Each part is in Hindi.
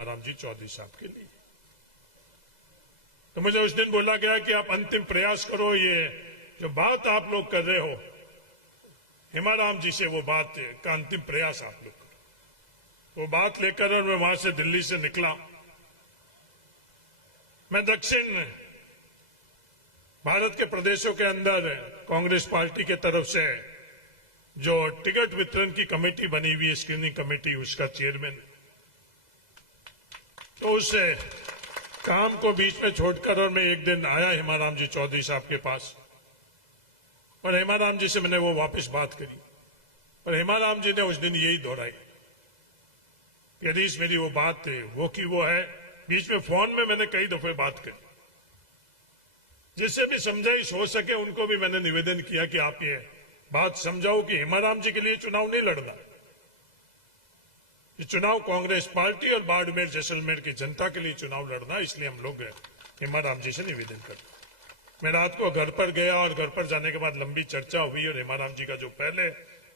राम जी चौधरी साहब के लिए। तो मुझे उस दिन बोला गया कि आप अंतिम प्रयास करो, ये जो बात आप लोग कर रहे हो हेमाराम जी से, वो बात का अंतिम प्रयास आप लोग करो। वो बात लेकर और मैं वहां से दिल्ली से निकला। मैं दक्षिण भारत के प्रदेशों के अंदर कांग्रेस पार्टी के तरफ से जो टिकट वितरण की कमेटी बनी हुई है, स्क्रीनिंग कमेटी, उसका चेयरमैन। तो उस काम को बीच में छोड़कर और मैं एक दिन आया हेमाराम जी चौधरी साहब के पास और हेमाराम जी से मैंने वो वापस बात करी। और हेमाराम जी ने उस दिन यही दोहराई कि हरीश, मेरी वो बात वो की वो है। बीच में फोन में मैंने कई दफे बात करी, जिससे भी समझाइश हो सके उनको भी मैंने निवेदन किया कि आप ये बात समझाओ कि हेमाराम जी के लिए चुनाव नहीं लड़ना, ये चुनाव कांग्रेस पार्टी और बाड़मेर जैसलमेर की जनता के लिए चुनाव लड़ना। इसलिए हम लोग हेमाराम जी से निवेदन करते। मैं रात को घर पर गया और घर पर जाने के बाद लंबी चर्चा हुई और हेमाराम जी का जो पहले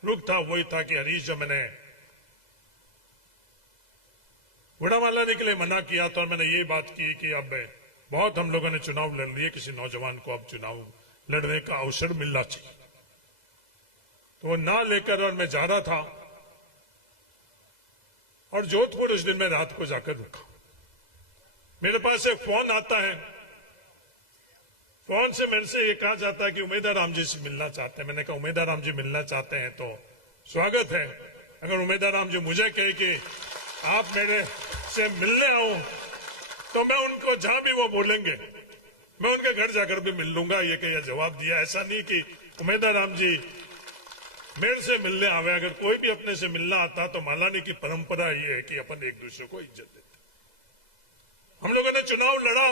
रुख था वही था कि हरीश, जो मैंने गुड़ामाला के लिए मना किया था और मैंने ये बात की कि अब बहुत हम लोगों ने चुनाव लड़ लिए, किसी नौजवान को अब चुनाव लड़ने का अवसर मिलना चाहिए। तो वो ना लेकर और मैं जा रहा था और जोधपुर उस दिन मैं रात को जाकर रुका। मेरे पास एक फोन आता है, फोन से मेरे से ये कहा जाता है कि उमेदराम जी से मिलना चाहते हैं। मैंने कहा उमेदराम जी मिलना चाहते हैं तो स्वागत है। अगर उमेदराम जी मुझे कहे कि आप मेरे से मिलने आओ तो मैं उनको जहां भी वो बोलेंगे मैं उनके घर जाकर भी मिल लूंगा, ये कहीं जवाब दिया। ऐसा नहीं कि उमेदराम जी मेरे से मिलने आवे। अगर कोई भी अपने से मिलना आता तो मालानी की परंपरा ये है कि अपन एक दूसरे को इज्जत देते। हम लोगों ने चुनाव लड़ा,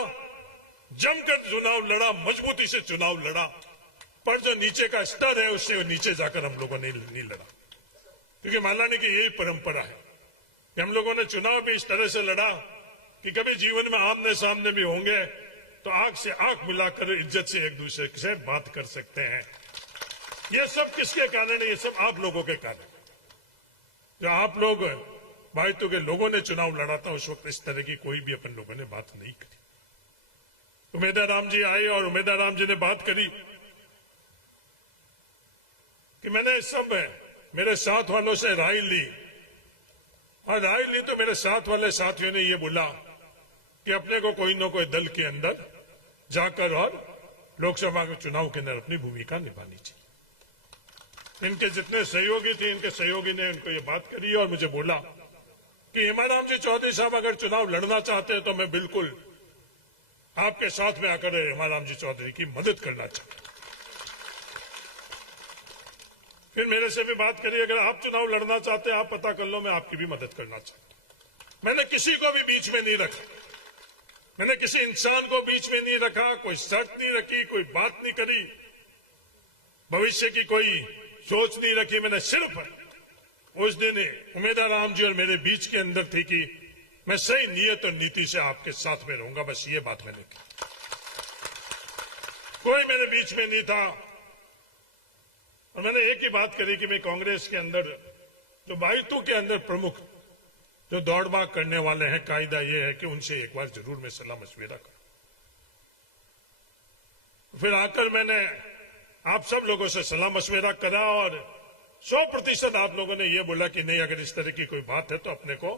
जमकर चुनाव लड़ा, मजबूती से चुनाव लड़ा, पर जो नीचे का स्तर है उससे नीचे जाकर हम लोगों ने नहीं लड़ा, क्योंकि मालानी की यही परंपरा है कि हम लोगों ने चुनाव भी इस तरह से लड़ा कि कभी जीवन में आमने सामने भी होंगे तो आंख से आंख मिलाकर इज्जत से एक दूसरे से बात कर सकते हैं। ये सब किसके कारण है? ये सब आप लोगों के कारण। जो आप लोग भाइयों के लोगों ने चुनाव लड़ा था उस वक्त इस तरह की कोई भी अपन लोगों ने बात नहीं करी। उमेदराम जी आए और उमेदराम जी ने बात करी कि मैंने सब मेरे साथ वालों से राय ली, और राय ली तो मेरे साथ वाले साथियों ने ये बोला कि अपने को कोई न कोई दल के अंदर जाकर और लोकसभा के चुनाव के अंदर अपनी भूमिका निभानी चाहिए। इनके जितने सहयोगी थे, इनके सहयोगी ने उनको ये बात करी और मुझे बोला कि हेमाराम जी चौधरी साहब अगर चुनाव लड़ना चाहते हैं तो मैं बिल्कुल आपके साथ में आकर हेमाराम जी चौधरी की मदद करना चाहता। फिर मेरे से भी बात करी, अगर आप चुनाव लड़ना चाहते हैं आप पता कर लो, मैं आपकी भी मदद करना चाहता हूं। मैंने किसी को भी बीच में नहीं रखा, मैंने किसी इंसान को बीच में नहीं रखा, कोई शर्त नहीं रखी, कोई बात नहीं करी, भविष्य की कोई सोच नहीं रखी। मैंने सिर्फ उस दिन उमेदराम जी और मेरे बीच के अंदर थी कि मैं सही नियत और नीति से आपके साथ में रहूंगा, बस ये बात मैंने की। कोई मेरे बीच में नहीं था। और मैंने एक ही बात करी कि मैं कांग्रेस के अंदर जो बाइतू के अंदर प्रमुख जो दौड़ भाग करने वाले हैं, कायदा ये है कि उनसे एक बार जरूर मैं सलाह मशविरा करूं। फिर आकर मैंने आप सब लोगों से सलाह मशविरा करा और 100% आप लोगों ने ये बोला कि नहीं, अगर इस तरह की कोई बात है तो अपने को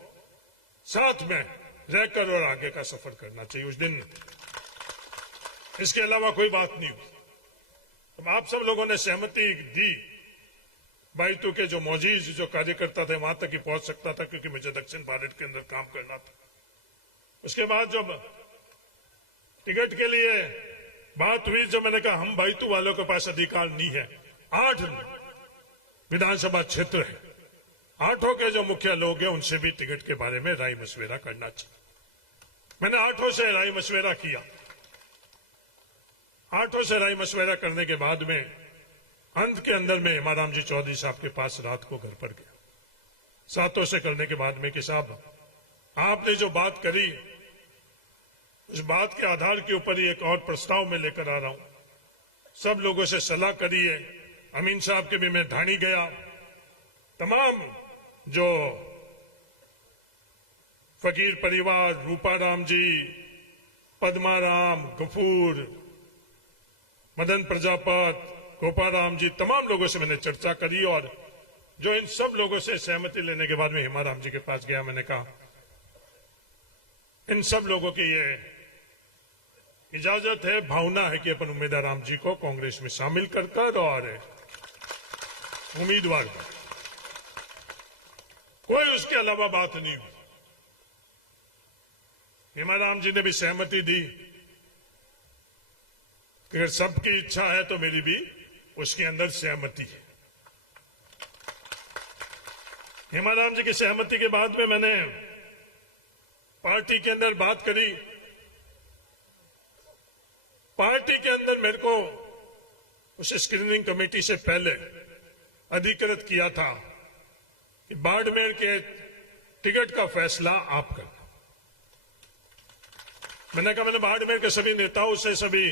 साथ में रहकर और आगे का सफर करना चाहिए। उस दिन इसके अलावा कोई बात नहीं हुई। तो आप सब लोगों ने सहमति दी। बाइतू के जो मौजीज जो कार्यकर्ता थे वहां तक ही पहुंच सकता था, क्योंकि मुझे दक्षिण भारत के अंदर काम करना था। उसके बाद जब टिकट के लिए बात हुई, जो मैंने कहा हम बाइतू वालों के पास अधिकार नहीं है। 8 विधानसभा क्षेत्र है, 8 के जो मुखिया लोग हैं उनसे भी टिकट के बारे में राय मशविरा करना चाहिए। मैंने 8 से राय मशविरा किया। 8 से राय मशविरा करने के बाद में अंत के अंदर में हेमाराम जी चौधरी साहब के पास रात को घर पर गया। 7 से करने के बाद में कि साहब आपने जो बात करी उस बात के आधार के ऊपर ही एक और प्रस्ताव में लेकर आ रहा हूं। सब लोगों से सलाह करिए, अमीन साहब के भी मैं ढाणी गया, तमाम जो फकीर परिवार, रूपाराम जी, पद्माराम, गफूर, मदन प्रजापत, गोपाराम जी, तमाम लोगों से मैंने चर्चा करी और जो इन सब लोगों से सहमति लेने के बाद में हेमाराम जी के पास गया, मैंने कहा इन सब लोगों की ये इजाजत है, भावना है कि अपन उम्मीदवार राम जी को कांग्रेस में शामिल कर और उम्मीदवार कर, कोई उसके अलावा बात नहीं हुई। हेमाराम जी ने भी सहमति दी, अगर सबकी इच्छा है तो मेरी भी उसके अंदर सहमति है। हेमाराम जी की सहमति के बाद में मैंने पार्टी के अंदर बात करी। पार्टी के अंदर मेरे को उस स्क्रीनिंग कमेटी से पहले अधिकृत किया था कि बाड़मेर के टिकट का फैसला आप करना। मैंने कहा मैंने बाड़मेर के सभी नेताओं से, सभी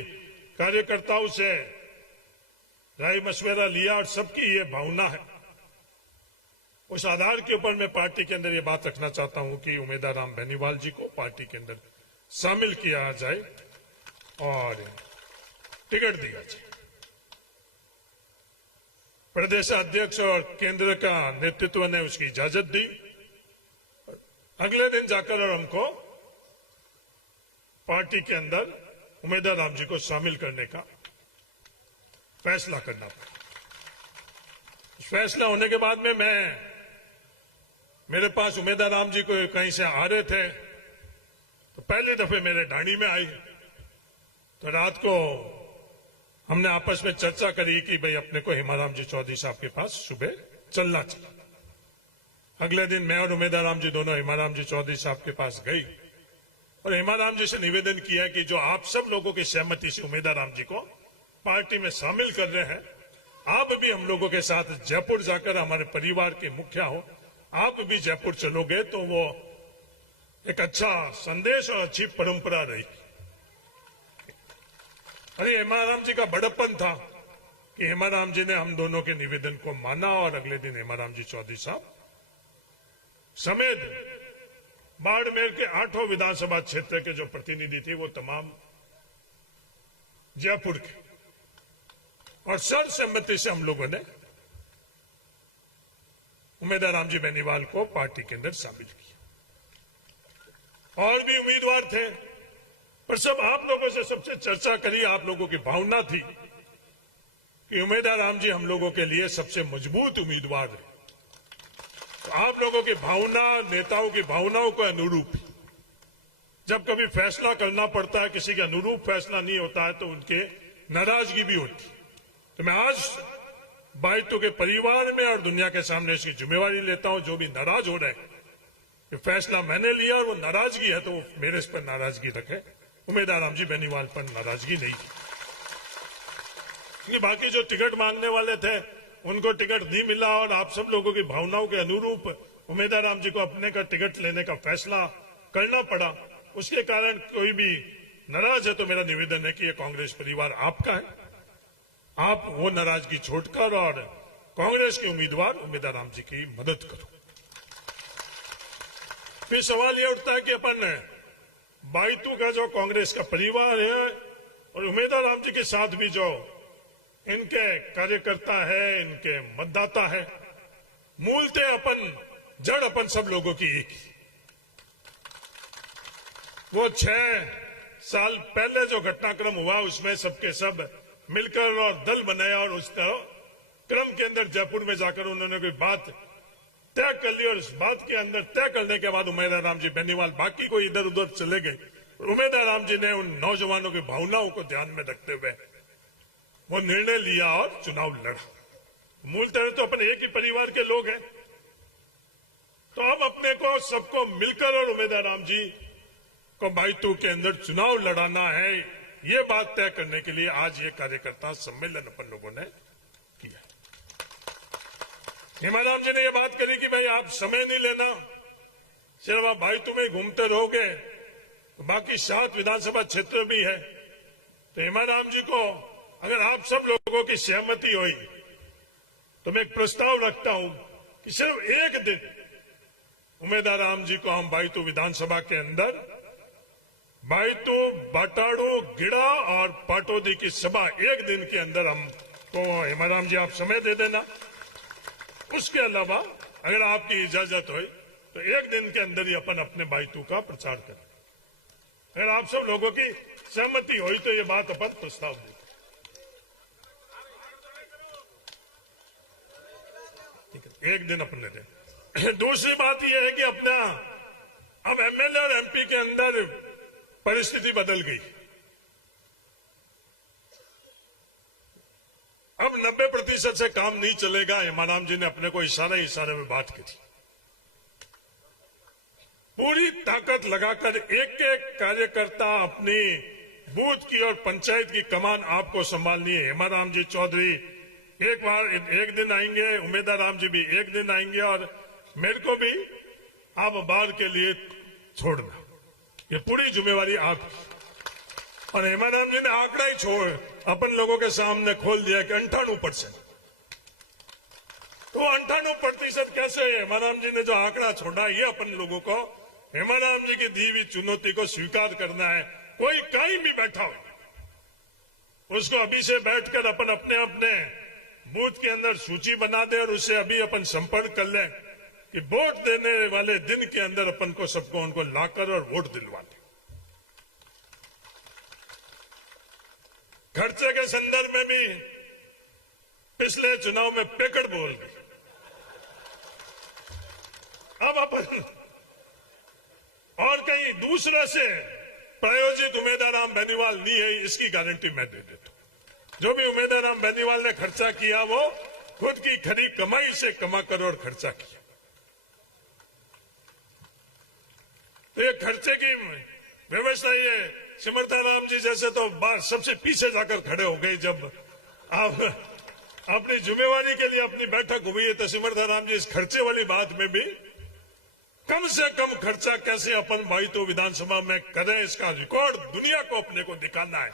कार्यकर्ताओं से राय मशवरा लिया और सबकी ये भावना है। उस आधार के ऊपर मैं पार्टी के अंदर ये बात रखना चाहता हूं कि उम्मीदवार राम बेनीवाल जी को पार्टी के अंदर शामिल किया जाए और टिकट दिया जाए। प्रदेश अध्यक्ष और केंद्र का नेतृत्व ने उसकी इजाजत दी। अगले दिन जाकर और हमको पार्टी के अंदर उम्मीदवार राम जी को शामिल करने का फैसला करना पड़ा। फैसला होने के बाद में मेरे पास उम्मीदवार राम जी को कहीं से आ रहे थे तो पहली दफे मेरे ढाणी में आई। तो रात को हमने आपस में चर्चा करी कि भाई अपने को हेमाराम जी चौधरी साहब के पास सुबह चलना चाहिए। अगले दिन मैं और उम्मीदवार राम जी दोनों हेमाराम जी चौधरी साहब के पास गई और हेमाराम जी से निवेदन किया कि जो आप सब लोगों की सहमति से उम्मीदवार राम जी को पार्टी में शामिल कर रहे हैं, आप भी हम लोगों के साथ जयपुर जाकर हमारे परिवार के मुखिया हो, आप भी जयपुर चलोगे तो वो एक अच्छा संदेश और अच्छी परंपरा रही। अरे हेमाराम जी का बड़प्पन था कि हेमाराम जी ने हम दोनों के निवेदन को माना और अगले दिन हेमाराम जी चौधरी साहब समेत बाड़मेर के 8 विधानसभा क्षेत्र के जो प्रतिनिधि थे वो तमाम जयपुर के, और सर्वसम्मति से हम लोगों ने उम्मीदवार राम जी बेनीवाल को पार्टी के अंदर शामिल किया। और भी उम्मीदवार थे पर सब आप लोगों से सबसे चर्चा करी। आप लोगों की भावना थी कि उम्मीदवार राम जी हम लोगों के लिए सबसे मजबूत उम्मीदवार है। तो आप लोगों की भावना, नेताओं की भावनाओं के अनुरूप जब कभी फैसला करना पड़ता है, किसी के अनुरूप फैसला नहीं होता है तो उनके नाराजगी भी होती। तो मैं आज बाइटों के परिवार में और दुनिया के सामने इसकी जिम्मेवारी लेता हूं। जो भी नाराज हो रहे हैं कि फैसला मैंने लिया और वो नाराजगी है तो वो मेरे इस पर नाराजगी रखे, उम्मीदवार राम जी बेनीवाल पर नाराजगी नहीं की। बाकी जो टिकट मांगने वाले थे उनको टिकट नहीं मिला और आप सब लोगों की भावनाओं के अनुरूप उम्मीदवार राम जी को अपने का टिकट लेने का फैसला करना पड़ा। उसके कारण कोई भी नाराज है तो मेरा निवेदन है कि ये कांग्रेस परिवार आपका है, आप वो नाराजगी छोड़कर और कांग्रेस के उम्मीदवार राम जी की मदद करो। फिर सवाल ये उठता है कि अपन बाइतू का जो कांग्रेस का परिवार है और उम्मीदवार राम जी के साथ भी जो इनके कार्यकर्ता है, इनके मतदाता है, मूलतः जड़ अपन सब लोगों की एक ही। वो 6 साल पहले जो घटनाक्रम हुआ उसमें सबके सब मिलकर और दल बनाया और उस क्रम के अंदर जयपुर में जाकर उन्होंने कोई बात तय कर ली और इस बात के अंदर तय करने के बाद उम्मीदवार राम जी बेनीवाल बाकी को इधर उधर चले गए। उम्मीदवार राम जी ने उन नौजवानों की भावनाओं को ध्यान में रखते हुए वो निर्णय लिया और चुनाव लड़ा। मूलतः तो अपन एक ही परिवार के लोग हैं, तो अब अपने को सबको मिलकर और उम्मीदवार राम जी को बाइतू के अंदर चुनाव लड़ाना है, ये बात तय करने के लिए आज ये कार्यकर्ता सम्मेलन अपन लोगों ने किया। हेमाराम जी ने ये बात करी कि भाई आप समय नहीं लेना, सिर्फ आप बाइतू में घूमते रहोगे, तो बाकी 7 विधानसभा क्षेत्र भी है। तो हेमाराम जी को अगर आप सब लोगों की सहमति हुई तो मैं एक प्रस्ताव रखता हूं कि सिर्फ एक दिन उमेदवार राम जी को हम बायतू विधानसभा के अंदर बायतू, बाटाड़ू, गिड़ा और पाटोदी की सभा एक दिन के अंदर हमको हेमाराम जी आप समय दे देना। उसके अलावा अगर आपकी इजाजत हो तो एक दिन के अंदर ही अपन अपने बायतू का प्रचार करें। अगर आप सब लोगों की सहमति हुई तो ये बात अपन प्रस्ताव दें। एक दिन अपने दें। दूसरी बात यह है कि अपना अब एमएलए और एमपी के अंदर परिस्थिति बदल गई। अब 90% से काम नहीं चलेगा। हेमाराम जी ने अपने को इशारे में बात की। पूरी ताकत लगाकर एक एक कार्यकर्ता अपनी बूथ की और पंचायत की कमान आपको संभालनी है। हेमाराम जी चौधरी एक दिन आएंगे, उमेदवार राम जी भी एक दिन आएंगे और मेरे को भी आप बार के लिए छोड़ना। ये पूरी जिम्मेवारी आप। और हेमाराम जी ने आंकड़ा ही छोड़ अपन लोगों के सामने खोल दिया कि 98%। तो 98% कैसे? हेमाराम जी ने जो आंकड़ा छोड़ा, ये अपन लोगों को हेमाराम जी की दी हुई चुनौती को स्वीकार करना है। कोई कहीं भी बैठा हो उसको अभी से बैठकर अपन अपने अपने बूथ के अंदर सूची बना दे और उससे अभी अपन संपर्क कर लें कि वोट देने वाले दिन के अंदर अपन को सबको उनको लाकर और वोट दिलवा दें। खर्चे के संदर्भ में भी पिछले चुनाव में पेकड़ बोल गई। अब अपन और कहीं दूसरे से प्रायोजित उमेदवार राम बेनीवाल नहीं है, इसकी गारंटी मैं दे देता हूं। जो भी उमेदवार राम बेनीवाल ने खर्चा किया वो खुद की खरी कमाई से कमा कर और खर्चा किया। तो ये खर्चे की व्यवस्था ही है। सिमरता राम जी जैसे तो सबसे पीछे जाकर खड़े हो गए। जब आप अपनी जिम्मेवारी के लिए अपनी बैठक हुई है तो सिमरता राम जी इस खर्चे वाली बात में भी कम से कम खर्चा कैसे अपन बायतू विधानसभा में करें, इसका रिकॉर्ड दुनिया को अपने को दिखाना है।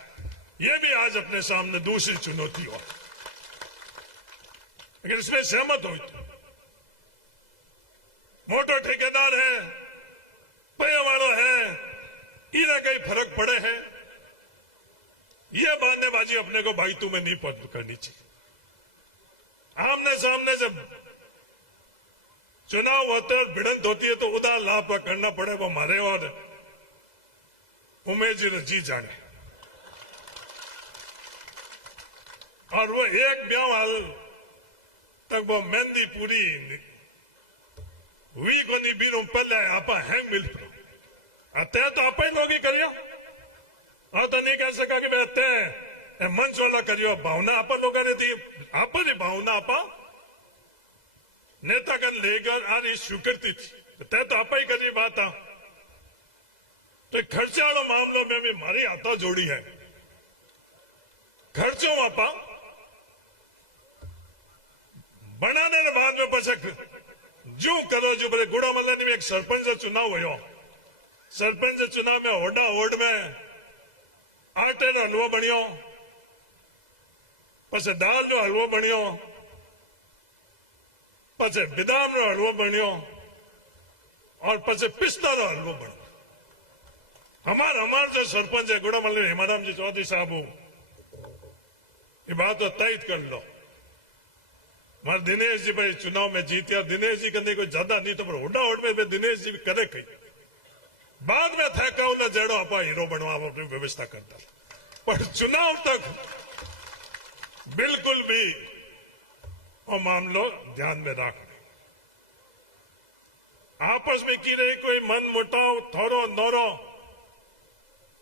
ये भी आज अपने सामने दूसरी चुनौती हो। अगर इसमें सहमत हो तो मोटर ठेकेदार है, पैवाड़ो है, इन्हें कहीं फर्क पड़े हैं। ये बहानेबाजी अपने को बायतू में नहीं करनी चाहिए। आमने सामने जब चुनाव होते और भिड़ंत होती है तो उदार लाभ करना पड़े वो हमारे और उमेश जी जी जाने। और वो एक ब्याह तक वो मेहंदी पूरी हुई को नहीं बीरू पहले आप हैंग मिल तय तो आप ही लोग ही करियो। और तो नहीं कह सका कि मेरा तय मंच वाला करियो। भावना आप लोगों ने थी, आप ही भावना आप नेतागण लेकर आ रही स्वीकृति थी। तय तो आप ही करी बात आ। तो खर्चे वाले मामलों में भी हमारी हाथा जोड़ी है। खर्चों आप बनाने के बाद में बस जो करो जो बोले गुड़ा मल्ला में एक सरपंच का चुनाव हो। सरपंच चुनाव में होडा होड में आटे का हलवो बनियो, पछे दाल जो हलवो बनियो, पछे बेदाम नो हलवो बनियो और पछे पिस्ता नो हलवो बनियो। हमार जो सरपंच है गुड़ा मल्ली हेमाराम जी चौधरी साहब, ये बात तो तय कर लो। हमारे दिनेश जी भाई चुनाव में जीते। दिनेश जी कहते कोई ज्यादा नहीं तो पर होडा होड में दिनेश जी भी करे कहीं बाद में थे कहूं ना जेड़ो आप हीरो बनवा अपनी व्यवस्था करता। पर चुनाव तक बिल्कुल भी वो मामलो ध्यान में रखना। आपस में की रही कोई मन मुटाव थोड़ो नौरो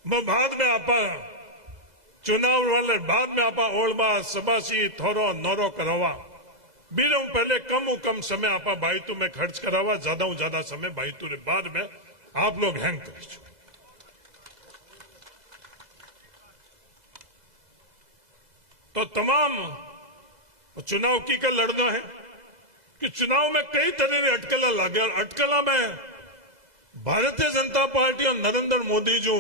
बाद में आप चुनाव वाले बाद में आप ओलबा सबासी थोड़ो नौरो करवा बीरो पहले कम समय आप बायतू में खर्च करावा, ज्यादा समय बायतू ने बाद में आप लोग हैंग कर चुके। तो तमाम चुनाव की का लड़ना है कि चुनाव में कई तरह की अटकला लगे और अटकला में भारतीय जनता पार्टी और नरेंद्र मोदी जो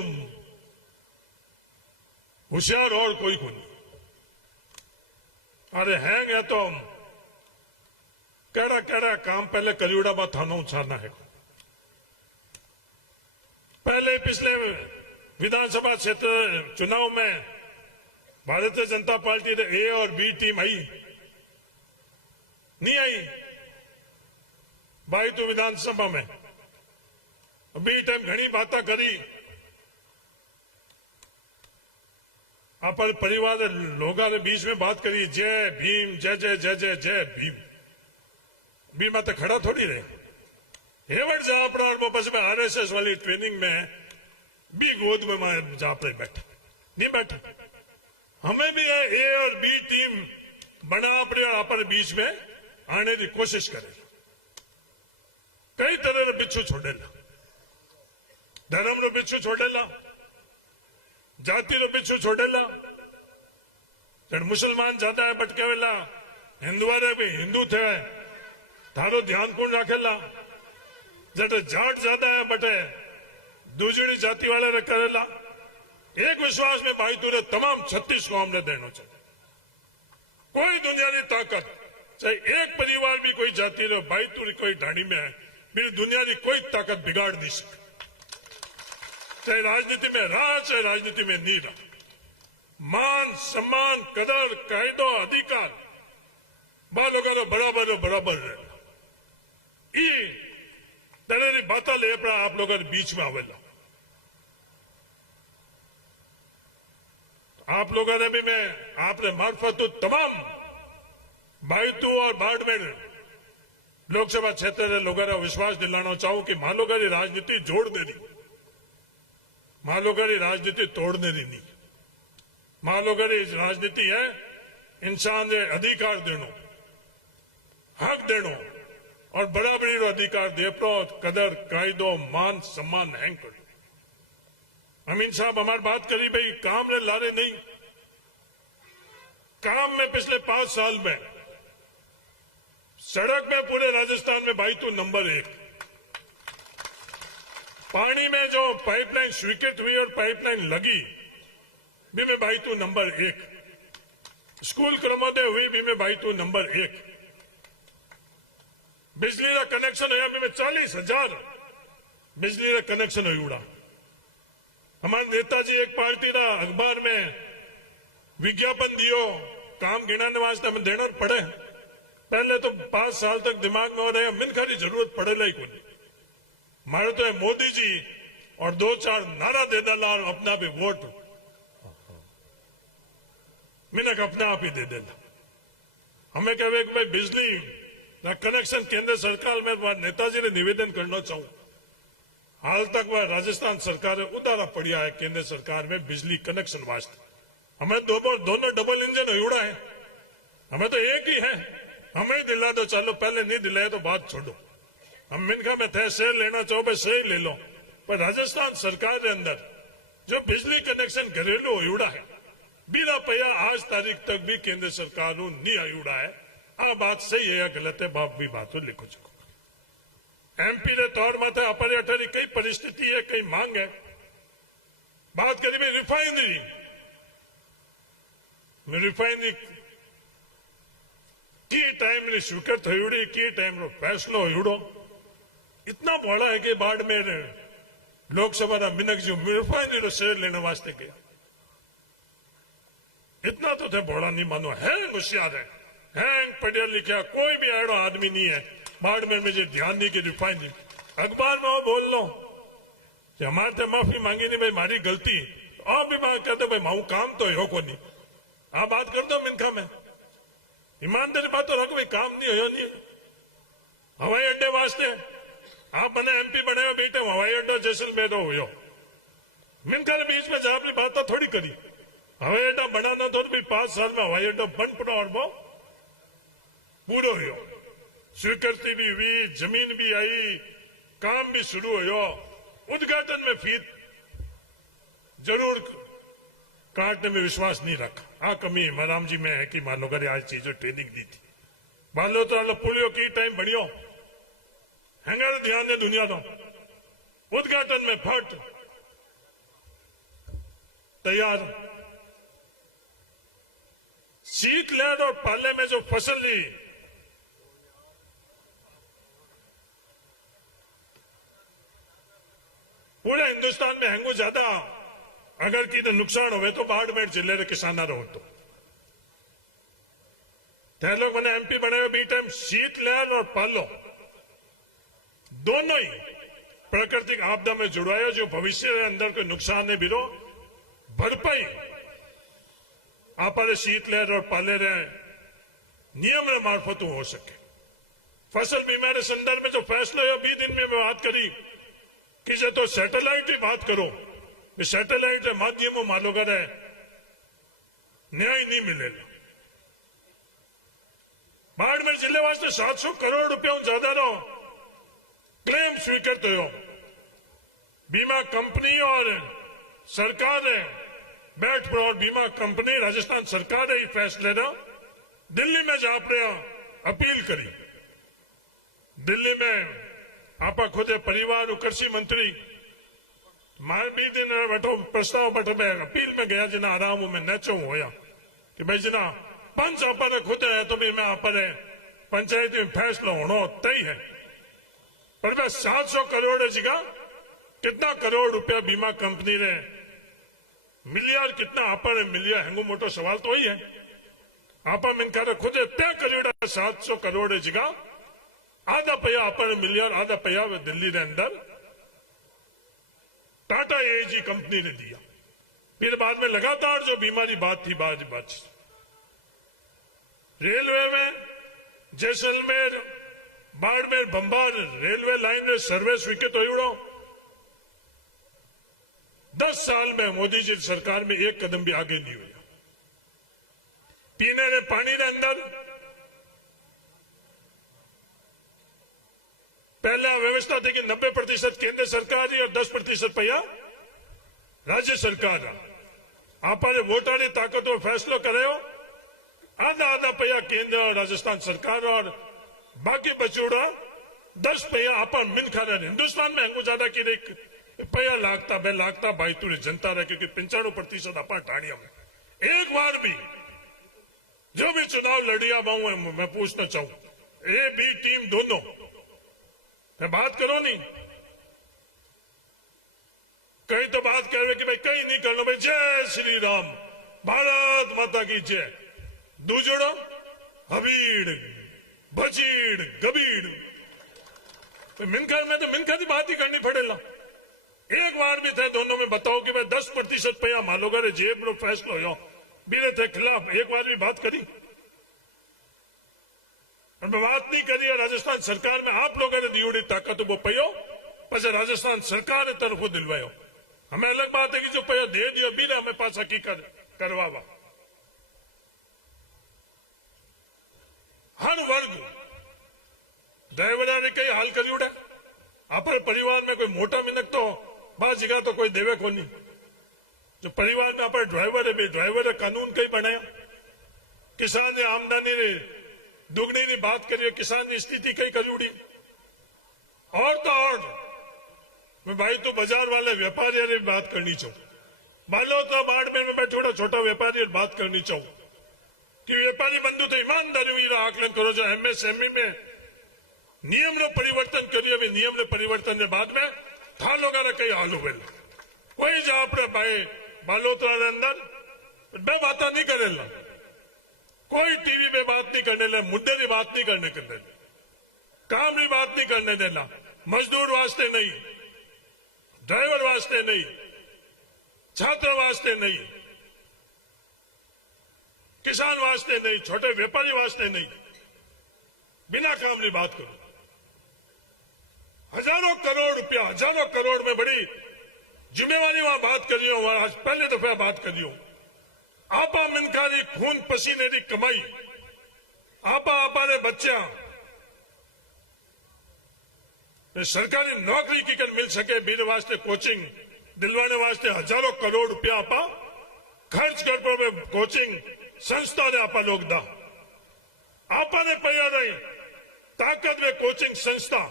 होशियार और कोई को नहीं। अरे हैंग है तो केड़ा काम पहले कलियुड़ा में थानो उछारना है। पिछले विधानसभा क्षेत्र चुनाव में भारतीय जनता पार्टी ने ए और बी टीम आई नहीं आई भाई तो विधानसभा में बी टाइम घनी बातें करी अपन परिवार लोगों ने बीच में बात करी जय भीम जय जय जय जय जय भीम भीम तो खड़ा थोड़ी रहे हेवट जा अपना बस में आरएसएस वाली ट्रेनिंग में बी गोद में मैं जा पर बैठा नहीं बैठा हमें भी ए और बी टीम बना अपने अपन बीच में आने की कोशिश करे कई तरह बिच्छू छोड़ेला धर्म रो बिच्छू छोड़ेला जाति रो बिच्छू छोड़ेला जब मुसलमान ज्यादा है भटकेला हिंदुआरे भी हिंदू थे थारो ध्यान कौन रखेला जब जाट ज्यादा है बटे दूसरी जाति वाले ने करेला एक विश्वास में भाई तूने तमाम 36 को हमने देना चाहिए कोई दुनिया की ताकत चाहे एक परिवार भी कोई जाति रो भाई तू कोई ढाणी में है मेरी दुनिया की कोई ताकत बिगाड़ नहीं सकती चाहे राजनीति में रहा चाहे राजनीति में नहीं रहा मान सम्मान कदर कायदो अधिकार बालों का बराबर बराबर रहना तरह बात ले आप लोगों के बीच में आवेला आप लोगों ने भी मैं आपने मार्फत तो तमाम बायतू और बाड़मेर लोकसभा क्षेत्र के लोगों का विश्वास दिलाना चाहूं कि मालोगा की राजनीति जोड़ देनी मालोगा की राजनीति तोड़ने की नहीं मालोगा की राजनीति है इंसान ने अधिकार देनो हक देनो और बराबरी रो अधिकार देपरो कदर कायदो मान सम्मान हैंग करो अमीन साहब हमारी बात करी भाई काम ने लारे नहीं काम में पिछले 5 साल में सड़क में पूरे राजस्थान में भाई तू नंबर 1 पानी में जो पाइपलाइन स्वीकृत हुई और पाइपलाइन लगी भी में भाई तू नंबर 1 स्कूल क्रमोदय हुई भी में भाई तू नंबर 1 बिजली का कनेक्शन हुआ भी में 40,000 बिजली का कनेक्शन हुई उड़ा हमारे नेताजी एक पार्टी ना अखबार में विज्ञापन दियो काम गिनाने वास्ते हमें देना पड़े पहले तो 5 साल तक दिमाग में हो रहे मिनखा की जरूरत पड़ेला ही कोई मारे तो है मोदी जी और 2-4 नारा दे देला और अपना भी वोट मिनक अपना आप ही दे देला हमें कहे कि भाई बिजली ना कनेक्शन केंद्र सरकार में नेताजी ने निवेदन करना चाहूं हाल तक वह राजस्थान सरकार उदारा पड़िया है केंद्र सरकार में बिजली कनेक्शन वास्ते हमें दोनों डबल इंजन उड़ा है हमें तो एक ही है हमें दिला दो चलो पहले नहीं दिलाए तो बात छोड़ो हम मिनखा में थे शेयर लेना चाहो भाई सही ले लो पर राजस्थान सरकार के अंदर जो बिजली कनेक्शन घरेलू उड़ा है बिना पैया आज तारीख तक भी केंद्र सरकार नहीं उड़ा है आ बात सही है या गलत है बाप भी बात लिखो चुको एमपी के तौर माथे अपने अठारी कई परिस्थिति है कई मांग है बात करी भाई रिफाइनरी की टाइम ने स्वीकृत हुई की टाइम रो फैसलो हुड़ो इतना बड़ा है कि बाड़मेर लोकसभा का मिनक जो रिफाइनरी रो शेयर लेने वास्ते गया इतना तो थे बड़ा नहीं मानो हैंग होशियार है पढ़िया लिखा कोई भी ऐडो आदमी नहीं है बाड़मेर में जो ध्यान नहीं की रिफाइनरी अखबार में बोल लो कि हमारे ते माफी मांगी नहीं भाई मारी गलती और भी बात करते भाई माऊ काम तो हो को नहीं आप बात कर दो मिनखा में ईमानदारी बात तो रखो भाई काम नहीं हो नहीं हवाई अड्डे वास्ते आप मैंने एमपी बने बेटे हवाई अड्डा जैसलमेर हो मिनखा ने बीच में जवाब बात थोड़ी करी हवाई अड्डा बनाना तो भी 5 साल में हवाई अड्डा बन पड़ा और वो पूरा हो स्वीकृति भी हुई जमीन भी आई काम भी शुरू हो उद्घाटन में फीस जरूर काटने में विश्वास नहीं रखा आ कमी मराम जी में है कि मानो करे आज चीजों ट्रेनिंग दी थी बालो तो पुलियो की टाइम बढ़ियो हैंगर ध्यान दे दुनिया तो उद्घाटन में फट तैयार शीतलहर और पाले में जो फसल ली पूरे हिंदुस्तान में हेंगू ज्यादा अगर किधर नुकसान हुए तो बाड़मेर जिले के किसान रहो तो लोग मैंने एमपी बनाए बी टाइम शीत लहर और पालो दोनों ही प्राकृतिक आपदा में जुड़वाया जो भविष्य के अंदर कोई नुकसान है बिरो भरपाई आप शीत लहर और पाले रहे नियम मार्फत हो सके। फसल बीमा के संदर्भ में जो फैसला है 20 दिन में मैं बात करी कि जो तो सैटेलाइट की बात करो सैटेलाइट के माध्यमों मालो करे न्याय नहीं मिलेगा। बाड़मेर जिले वास्ते 700 करोड़ रुपया ज्यादा रो क्लेम स्वीकृत हो बीमा कंपनी और सरकार ने बैठ पर और बीमा कंपनी राजस्थान सरकार ने फैसले ना दिल्ली में जा अपील करी। दिल्ली में आप खुद परिवार और कृषि मंत्री मार भी दिन बैठो प्रस्ताव बैठो मैं अपील में गया जिना आराम में नचो होया कि भाई जिना पंच अपने खुद है तो भी मैं अपने पंचायत में फैसला होना तय है पर मैं 700 करोड़ है जिगा कितना करोड़ रुपया बीमा कंपनी ने मिलियर कितना आपने मिलिया हेंगो मोटो सवाल तो ही है आप मिनकार खुद तय करोड़ 700 करोड़ है जिगा आधा पैया अपने मिलियर आधा पैया दिल्ली के अंदर टाटा एजी कंपनी ने दिया। फिर बाद में लगातार जो बीमारी बात थी बात रेलवे में जैसलमेर बाड़मेर बंबार रेलवे लाइन में सर्वे स्वीकृत हो 10 साल में मोदी जी सरकार में एक कदम भी आगे नहीं हुआ। पीने के पानी के अंदर पहले व्यवस्था थी कि 90% केंद्र सरकार और 10% पैया राज्य सरकार आप वोटर की ताकत और फैसलो करे हो आधा आधा पैया केंद्र और राजस्थान सरकार और बाकी बचूड़ा 10 पैया आप मिल खा रहे हिंदुस्तान में हमको ज्यादा की पैया लागता बे लागता भाई तुरी जनता रहे क्योंकि 95% आप ठाड़िया में एक बार भी जो भी चुनाव लड़िया बाऊ मैं पूछना चाहूं ए बी टीम दोनों मैं बात करो नहीं कहीं तो बात कर रहे कि भाई कहीं नहीं करना भाई जय श्री राम भारत माता की जय दूजोड़ो हबीड़ बजीड़ गबीड़ मिनकर में तो मिनकर की बात ही करनी पड़ेगा। एक बार भी थे दोनों में बताओ कि भाई 10% पैया मानो करे जेब नो फैसलो हो बीरे थे खिलाफ एक बार भी बात करी मैं बात नहीं करी है। राजस्थान सरकार में आप लोगों ने दियोड़ी ताकत वो पयो पचे राजस्थान सरकार ने तरफो दिलवायो हमें अलग बात है कि जो पैसा दे दियो भी हमें पास हकीकत करवावा। हर वर्ग ड्राइवर ने कई हाल कर उड़ा अपने परिवार में कोई मोटा मिनक तो बात जगह तो कोई देवे को नहीं जो परिवार में अपने ड्राइवर है ड्राइवर कानून कई बनाया किसान ने आमदनी रे दुगनी की बात करिए किसान की स्थिति कई करूड़ी और तो और मैं भाई तो बाजार वाले व्यापारी ने बात करनी चाहूं बालो तो बाड़मेर में मैं थोड़ा छोटा व्यापारी बात करनी चाहूं कि व्यापारी बंधु तो ईमानदारी हुई आकलन करो जो एमएसएमई में नियम नो परिवर्तन करिए नियम ने परिवर्तन के बाद में था लोग कई हाल हुए कोई जो अपने भाई बालोतरा के अंदर मैं बात नहीं करेला कोई टीवी पे बात नहीं करने ले मुद्दे की बात नहीं करने के लिए काम की बात नहीं करने देना मजदूर वास्ते नहीं ड्राइवर वास्ते नहीं छात्र वास्ते नहीं किसान वास्ते नहीं छोटे व्यापारी वास्ते नहीं बिना काम की बात करो हजारों करोड़ में बड़ी जिम्मेवारी वहां बात करी हो आज पहले दफा बात करी हो आपा मिनकारी खून पसीने की कमाई आपा ने बच्चा सरकारी नौकरी की कर मिल सके बीर वास्ते कोचिंग दिलवाने वास्ते हजारों करोड़ रुपया आपा खर्च कर कोचिंग संस्था ने आपा लोग दा आपा ने पैया नहीं ताकत में कोचिंग संस्था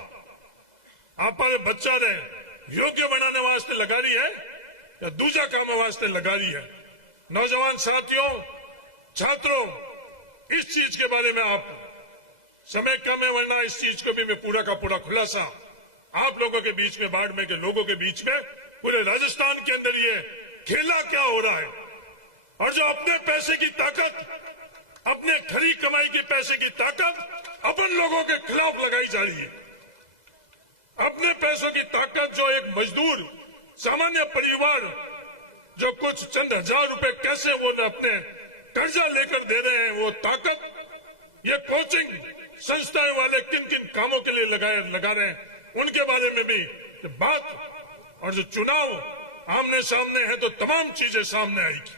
आपा ने बच्चा ने योग्य बनाने वास्ते लगा रही है या दूसरा काम वास्ते लगा रही है। नौजवान साथियों छात्रों इस चीज के बारे में आप समय कम है वरना इस चीज को भी मैं पूरा का पूरा खुलासा आप लोगों के बीच में बाड़मेर के लोगों के बीच में पूरे राजस्थान के अंदर ये खेला क्या हो रहा है। और जो अपने पैसे की ताकत, अपने खरी कमाई के पैसे की ताकत अपन लोगों के खिलाफ लगाई जा रही है। अपने पैसों की ताकत जो एक मजदूर सामान्य परिवार जो कुछ चंद हजार रुपए कैसे वो अपने कर्जा लेकर दे रहे हैं, वो ताकत ये कोचिंग संस्थाएं वाले किन किन कामों के लिए लगा रहे हैं, उनके बारे में भी बात। और जो चुनाव आमने सामने है तो तमाम चीजें सामने आएगी।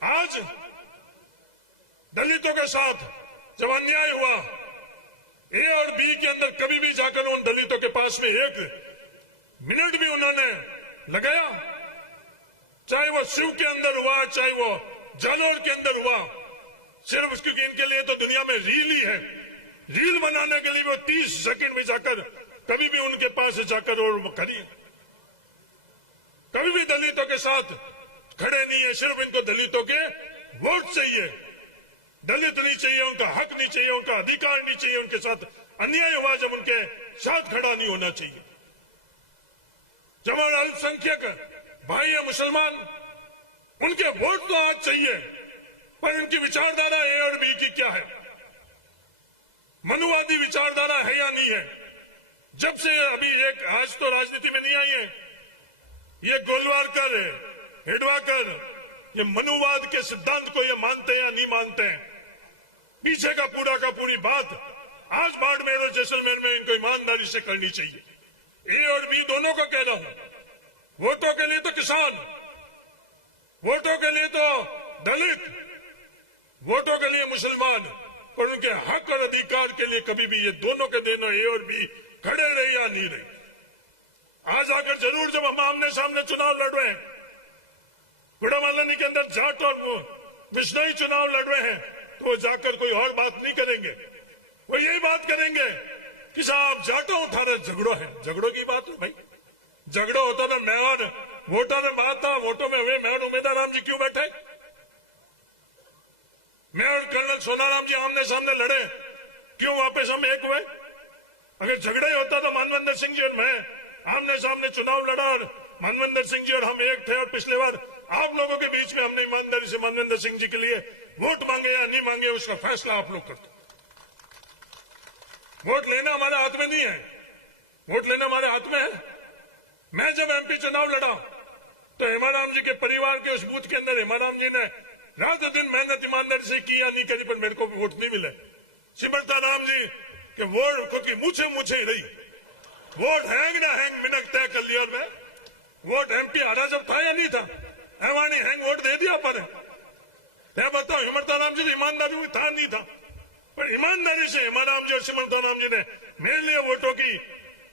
आज दलितों के साथ जब अन्याय हुआ, ए और बी के अंदर कभी भी जाकर उन दलितों के पास में एक मिनट भी उन्होंने लगाया, चाहे वो शिव के अंदर हुआ, चाहे वो जालौर के अंदर हुआ, सिर्फ क्योंकि इनके लिए तो दुनिया में रील ही है। रील बनाने के लिए वो 30 सेकंड में जाकर कभी भी उनके पास जाकर और करिए, कभी भी दलितों के साथ खड़े नहीं है। सिर्फ इनको दलितों के वोट चाहिए, दलित नहीं चाहिए, उनका हक नहीं चाहिए, उनका अधिकार नहीं चाहिए, उनके साथ अन्याय हुआ जब उनके साथ खड़ा नहीं होना चाहिए। जब हमारे अल्पसंख्यक भाई है मुसलमान, उनके वोट तो आज चाहिए, पर इनकी विचारधारा ए और बी की क्या है, मनुवादी विचारधारा है या नहीं है। जब से अभी एक आज तो राजनीति में नहीं आई है, ये गोलवारकर हिडवाकर ये मनुवाद के सिद्धांत को ये मानते हैं या नहीं मानते हैं, पीछे का पूरी बात आज बाड़मेर और जैसलमेर में इनको ईमानदारी से करनी चाहिए। ए और बी दोनों को कह रहा हूं, वोटों के लिए तो किसान, वोटों के लिए तो दलित, वोटों के लिए मुसलमान, और उनके हक और अधिकार के लिए कभी भी ये दोनों के दोनों ए और बी खड़े रहे या नहीं रहे। आज आकर जरूर जब हम आमने सामने चुनाव लड़ रहे हैं, गुड़ामालानी के अंदर जाट और बिश्नोई चुनाव लड़ रहे हैं, तो वो जाकर कोई और बात नहीं करेंगे, वो यही बात करेंगे कि साहब जाटो उठा रहे, झगड़ो है। झगड़ों की बात है भाई, झगड़ो होता था मेवाड़ वोटों में बात था, वोटों में हुए मेवाड़ उम्मीदवार राम जी क्यों बैठे, मैं और कर्नल सोनाराम जी आमने सामने लड़े, क्यों वापस हम एक हुए। अगर झगड़ा ही होता तो मानवेंद्र सिंह जी और मैं आमने सामने चुनाव लड़ा और मानवेंद्र सिंह जी और हम एक थे, और पिछली बार आप लोगों के बीच में हमने ईमानदारी से मानवेंद्र सिंह जी के लिए वोट मांगे या नहीं मांगे उसका फैसला आप लोग करते। वोट लेना हमारे हाथ में नहीं है, वोट लेना हमारे हाथ में है। मैं जब एमपी चुनाव लड़ा तो हेमाराम जी के परिवार के उस बूथ के अंदर हेमाराम जी ने रात दिन मेहनत ईमानदारी से की या नहीं करी, पर मेरे को वोट नहीं मिले। सिमरता राम जी के वोट क्योंकि मुझे ही रही, वोट हैंग ना हैंग मिनक तय कर लिया। मैं वोट एमपी हारा जब था या नहीं था, हैवानी हैंग वोट दे दिया, पर बताओ हिमरता राम जी ईमानदारी में था नहीं था, पर ईमानदारी से हिमाराम जी और सिमरता राम जी ने मेरे लिए वोटों की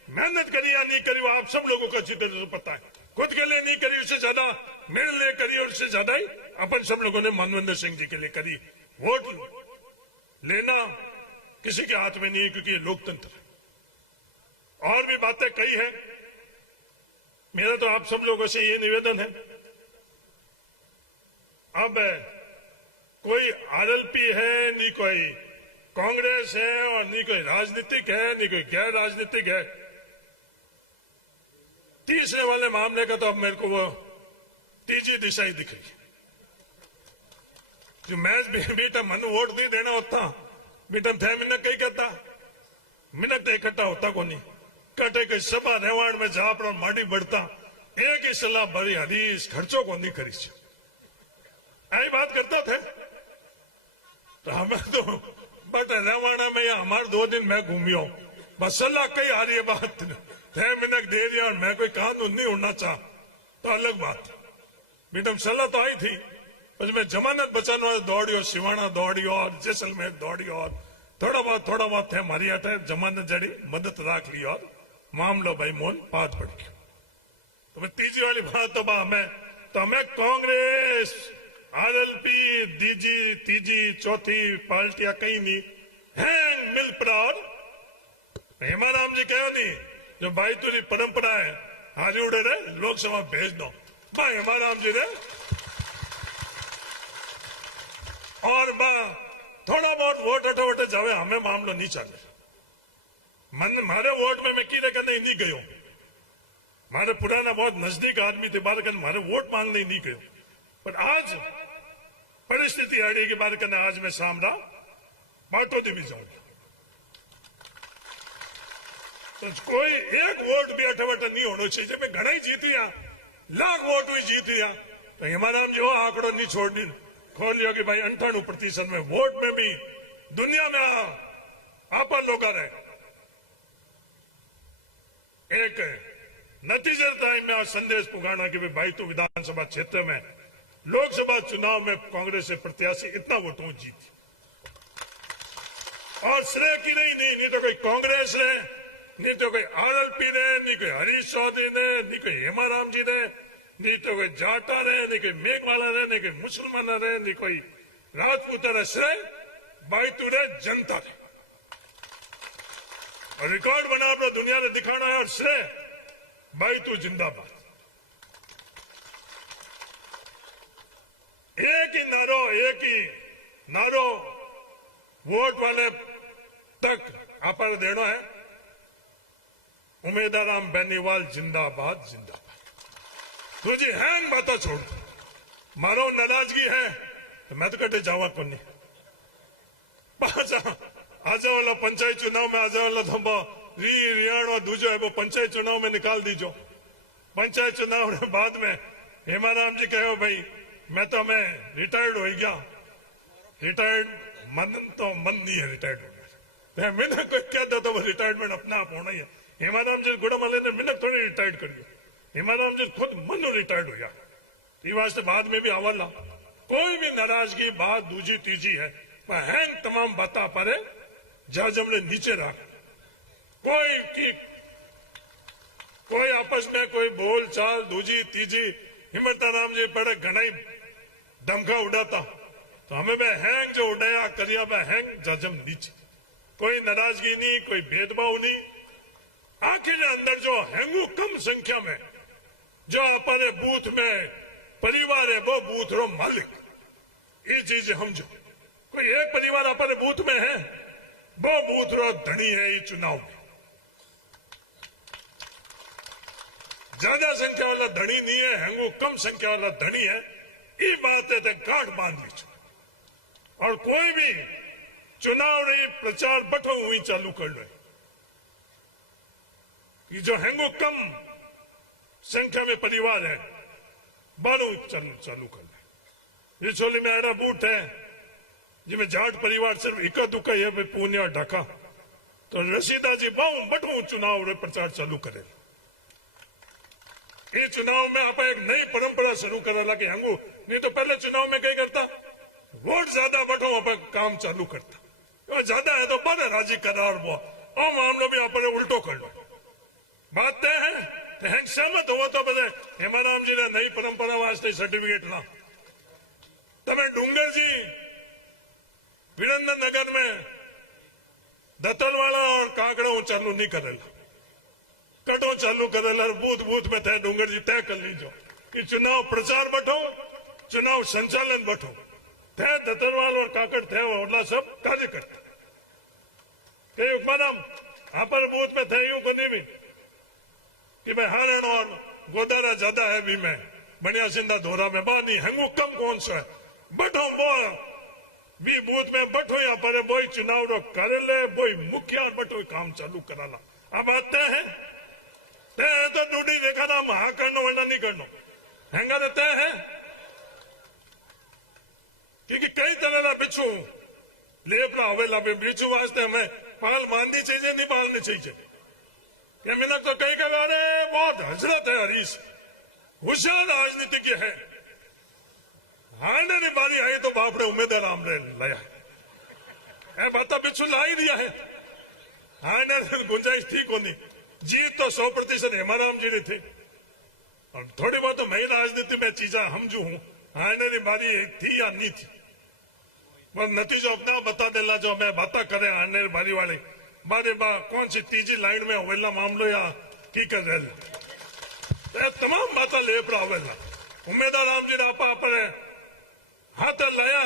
मेहनत करी या नहीं करी वो आप सब लोगों को अच्छी तरह से पता है। खुद के लिए नहीं करी, उससे ज्यादा मेरे लिए करी, और उससे ज्यादा ही अपन सब लोगों ने मानवेंद्र सिंह जी के लिए करी। वोट लेना किसी के हाथ में नहीं है, क्योंकि ये लोकतंत्र है। और भी बातें कही है, मेरा तो आप सब लोगों से ये निवेदन है, अब कोई आरएलपी है, नहीं कोई कांग्रेस है, और नहीं कोई राजनीतिक है, नहीं कोई गैर राजनीतिक है। तीसरे वाले मामले का तो अब मेरे को वो तीजी दिशा ही दिख रही। जो मैं बेटा मन वोट नहीं देना होता, बेटा थे मिनक कहीं कहता, मिनक तो इकट्ठा होता को नहीं, कटे कई सभा रेवाड़ में जा पर माड़ी बढ़ता, एक ही सलाह भरी हरीश खर्चों को नहीं करी। आई बात करता थे तो हमें तो बट रेवाड़ा में या हमारे 2 दिन मैं घूमियो, बस सलाह कई आ रही है बात थे मिनक दे दिया, और मैं कोई कानून नहीं उड़ना चाह तो अलग बात। बेटा सलाह तो आई थी, पर मैं जमानत बचाने दौड़ियो, सिवाना दौड़ियो और जैसलमेर दौड़ियो, और थोड़ा बहुत थे हमारी हटे जमानत जड़ी मदद राख ली और मामलो भाई मोहन पात पड़ गया। तो मैं तीसरी वाली बात तो हमें कांग्रेस आरएलपी दीजी तीजी चौथी पार्टियां कहीं नहीं हैंग मिल प्रार हेमाराम जी कहो नहीं, जो भाई तुरी परंपरा है हाजी उड़े रे लोकसभा भेज दो भाई हेमाराम जी रे, और थोड़ा बहुत वोट हटो जावे हमें मामलो नहीं चले। मारे वोट में मैं कीरे कदे नहीं गयो, मारे पुराना बहुत नजदीक आदमी थे बार कदे मारे वोट मांगने नहीं गयो, पर आज परिस्थिति अड़ी के बार कदे आज मैं सामरा बाटो दी भी जाऊंगा। तो कोई एक वोट भी अठवट नहीं होना चाहिए। मैं घना ही जीत लिया, लाख वोट भी जीत लिया, तो हिमाराम जी वो आंकड़ो नहीं छोड़नी खोल लिया कि भाई 98% में वोट में भी दुनिया में आप लोग रहे। एक नतीजे टाइम में संदेश पुगाना कि भाई तो विधानसभा क्षेत्र में लोकसभा चुनाव में कांग्रेस से प्रत्याशी इतना वोटों जीती, और श्रेय की नहीं तो कोई कांग्रेस है, नहीं तो कोई आरएलपी ने, नहीं कोई हरीश चौधरी ने, नहीं कोई हेमाराम जी ने, नहीं तो कोई जाटा रहे, नहीं कोई मेघवाला रहे, नहीं कोई मुसलमान रहे, नहीं कोई राजपूत रहे, श्रेय भाई तुरे जनता थे। और रिकॉर्ड बना अपना दुनिया ने दिखाना है, और श्रेय भाई तू जिंदाबाद। एक ही नारो वोट वाले तक आप देना है, उमेदराम बेनीवाल जिंदाबाद जिंदाबाद। तुझे हैंग बात छोड़, मारो नाराजगी है तो मैं तो कटे जावा को नहीं। आज वाला पंचायत चुनाव में आज वाला थंबो रियाणो दूजो है वो पंचायत चुनाव में निकाल दीजो। पंचायत चुनाव के बाद में हेमाराम जी कहो भाई मैं रिटायर्ड हो गया, रिटायर्ड मन नहीं है रिटायर्ड होना, मैंने कोई कह दो तो रिटायरमेंट अपना आप होना ही है। हेमाराम जी गुड़मले ने मिनट थोड़ी रिटायर्ड कर दिया, हेमाराम जी खुद मनो रिटायर्ड हो गया। ये वास्ते बाद में भी आवाला कोई भी नाराजगी बात दूजी तीजी है हैंग तमाम बाता परे जहाजम ने नीचे रख, कोई आपस में कोई बोल चाल दूजी तीजी हिम्मताराम जी पड़े घना धमका उड़ाता, तो हमें मैं हैंग जो उड़ाया करिया मैं हैंग जहाजम नीचे, कोई नाराजगी नहीं, कोई भेदभाव नहीं। आखिर अंदर जो हैंगू कम संख्या में जो अपने बूथ में परिवार है वो बूथ रो मालिक, ये चीज हम जो कोई एक परिवार अपने बूथ में है वो बूथ रो धनी है। ये चुनाव में ज्यादा संख्या वाला धनी नहीं है, हैंगू कम संख्या वाला धनी है। ये बात है गांठ बांध लीजिए, और कोई भी चुनाव रही प्रचार बठो हुई चालू कर लो। ये जो हैंगो कम संख्या में परिवार है बारू चालू कर ले। ये छोली में ऐरा बूथ है जिसमें जाट परिवार सिर्फ इक्का दुक्का है पुणे और ढाका, तो रशीदा जी बाऊ बठू चुनाव रे प्रचार चालू करे। ये चुनाव में आप एक नई परंपरा शुरू करा लगे हैंगो, नहीं तो पहले चुनाव में क्या करता वोट ज्यादा बठो आप काम चालू करता, ज्यादा है तो बड़े राजी करार वो और मामलो भी अपने उल्टो कर लो। बात तय है तो हैंग सहमत हुआ तो बदे हेमाराम जी ने नई परंपरा वास्ते सर्टिफिकेट ला। तब डूंगर जी वीरेंद्र नगर में दत्तलवाड़ा और काकड़ा चालू नहीं करेला, कटो चालू करेला, बूथ बूथ में थे डूंगर जी तय कर लीजो कि चुनाव प्रचार बठो, चुनाव संचालन बठो थे दत्तलवाल और काकड़ थे और सब कार्यकर्ता कई उपमानम पर बूथ में थे यूं को नहीं भी कि भाई हारण और गोदारा ज्यादा है भी मैं बढ़िया सिंधा धोरा में बानी हैंगू कम कौन सा है बठो वो भी बूथ में बठो या पर बोई चुनाव रो कर ले बोई मुखिया बठो काम चालू कराला। अब आते हैं तो डूडी देखा ना हाँ करनो वरना नहीं करनो हैंगा देते हैं क्योंकि कई तरह का बिच्छू लेपला हवेला बिच्छू वास्ते हमें पाल माननी चाहिए नहीं पालनी चाहिए। क्या मैंने तो कई कहा अरे बहुत हजरत है हरीश होशियार राजनीतिज्ञ है, हारने की बारी आई तो बाप ने उम्मीदवार हमने लाया है बात बिच्छू ला ही दिया है, हारने गुंजाइश थी को नहीं, जीत तो 100% हेमाराम जी ने थे और थोड़ी बहुत तो मैं राजनीति में चीजा हम जो हूं हारने की बारी थी या नहीं थी, बस नतीजा अपना बता देला जो मैं बाता करे हारने की बारी वाले बारे बा कौन सी तीजी लाइन में अवेला मामलो या की कर रहे तमाम बात लेप रहा उम्मीदवार राम जी ने आप हाथ लाया।